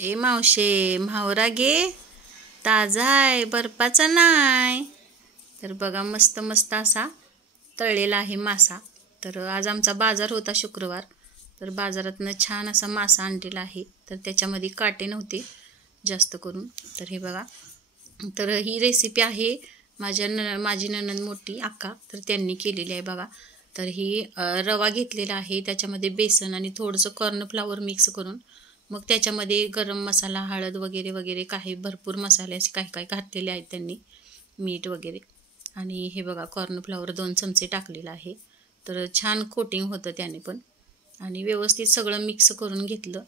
ए मावशे, म्हावरा घे, ताजा आहे, बर्फाचा नाही. तर बघा मस्त मस्त असा तळलेला आहे मासा. तर आज आमचा बाजार होता शुक्रवार. तर बाजारातनं छान असा मासा आणलेला आहे. तर त्याच्यामध्ये काटे नव्हते जास्त करून. तर हे बघा, तर ही रेसिपी आहे माझी नणंद मोठी अक्का, तर त्यांनी केलेली आहे बघा. तर ही रवा घेतलेला आहे, त्याच्यामध्ये बेसन आणि थोडंसं कॉर्नफ्लॉवर मिक्स करून मग त्याच्यामध्ये गरम मसाला, हळद वगैरे वगैरे काही भरपूर मसाले असे काही काही घातलेले आहेत त्यांनी, मीठ वगैरे. आणि हे बघा कॉर्नफ्लॉवर 2 चमचे टाकलेलं आहे. तर छान कोटिंग होतं त्याने पण. आणि व्यवस्थित सगळं मिक्स करून घेतलं.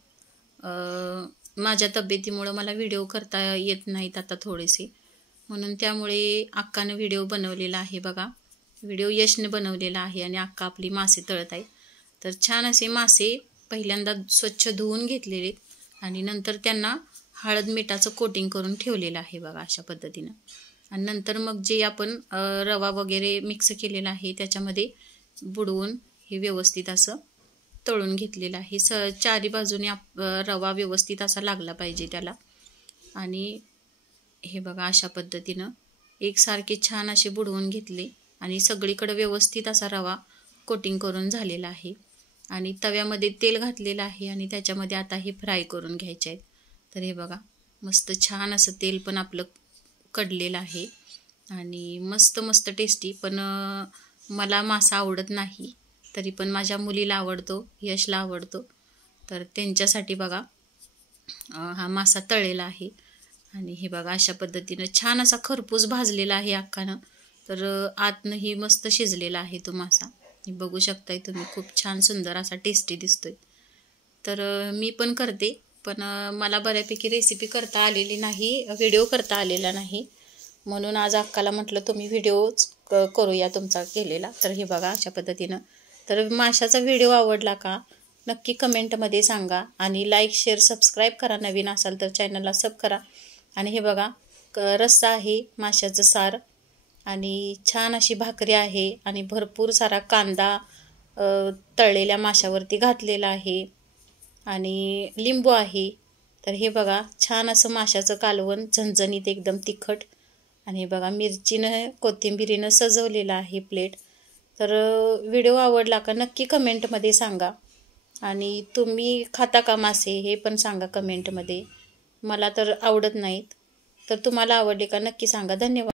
माझ्या तब्येतीमुळं मला व्हिडिओ करता येत नाहीत आता थोडेसे, म्हणून त्यामुळे अक्कानं व्हिडिओ बनवलेला आहे बघा. व्हिडिओ यशने बनवलेला आहे आणि अक्का आपली मासे तळत आहे. तर छान असे मासे पहिल्यांदा स्वच्छ धुवून घेतलेले आणि नंतर त्यांना हळद मिठाचं कोटिंग करून ठेवलेलं आहे बघा अशा पद्धतीनं. आणि नंतर मग जे आपण रवा वगैरे मिक्स केलेला आहे त्याच्यामध्ये बुडवून हे व्यवस्थित असं तळून घेतलेलं आहे. चारी बाजूने रवा व्यवस्थित असा लागला पाहिजे त्याला. आणि हे बघा अशा पद्धतीनं एकसारखे छान असे बुडवून घेतले आणि सगळीकडे व्यवस्थित असा रवा कोटिंग करून झालेला आहे. आणि तव्यामध्ये तेल घातलेलं आहे आणि त्याच्यामध्ये आता हे फ्राय करून घ्यायचे आहेत. तर हे बघा मस्त छान असं तेल पण आपलं कडलेलं आहे आणि मस्त मस्त टेस्टी. पण मला मासा आवडत नाही, तरी पण माझ्या मुलीला आवडतो, यशला आवडतो. तर त्यांच्यासाठी बघा हा मासा तळलेला आहे. आणि हे बघा अशा पद्धतीनं छान असा खरपूस भाजलेला आहे अक्कानं. तर आतनंही मस्त शिजलेला आहे तो मासा. हे बघू शकताय तुम्ही, खूप छान सुंदर असा टेस्टी दिसतोय. तर मी पण करते, पण मला बऱ्यापैकी रेसिपी करता आलेली नाही, व्हिडिओ करता आलेला नाही, म्हणून आज अक्काला म्हटलं तुम्ही व्हिडिओच करूया तुमचा केलेला. तर हे बघा अशा पद्धतीनं. तर माशाचा व्हिडिओ आवडला का नक्की कमेंटमध्ये सांगा आणि लाईक शेअर सबस्क्राईब करा. नवीन असाल तर चॅनलला सब करा. आणि हे बघा रस्सा आहे, माशाचं सार आणि छान अशी भाकरी आहे आणि भरपूर सारा कांदा तळलेल्या माशावरती घातलेला आहे आणि लिंबू आहे. तर हे बघा छान असं माशाचं कालवण, झणझणीत एकदम तिखट. आणि हे बघा मिरचीनं कोथिंबीरीनं सजवलेलं आहे प्लेट. तर व्हिडिओ आवडला का नक्की कमेंटमध्ये सांगा. आणि तुम्ही खाता का मासे हे पण सांगा कमेंटमध्ये. मला तर आवडत नाहीत, तर तुम्हाला आवडले का नक्की सांगा. धन्यवाद.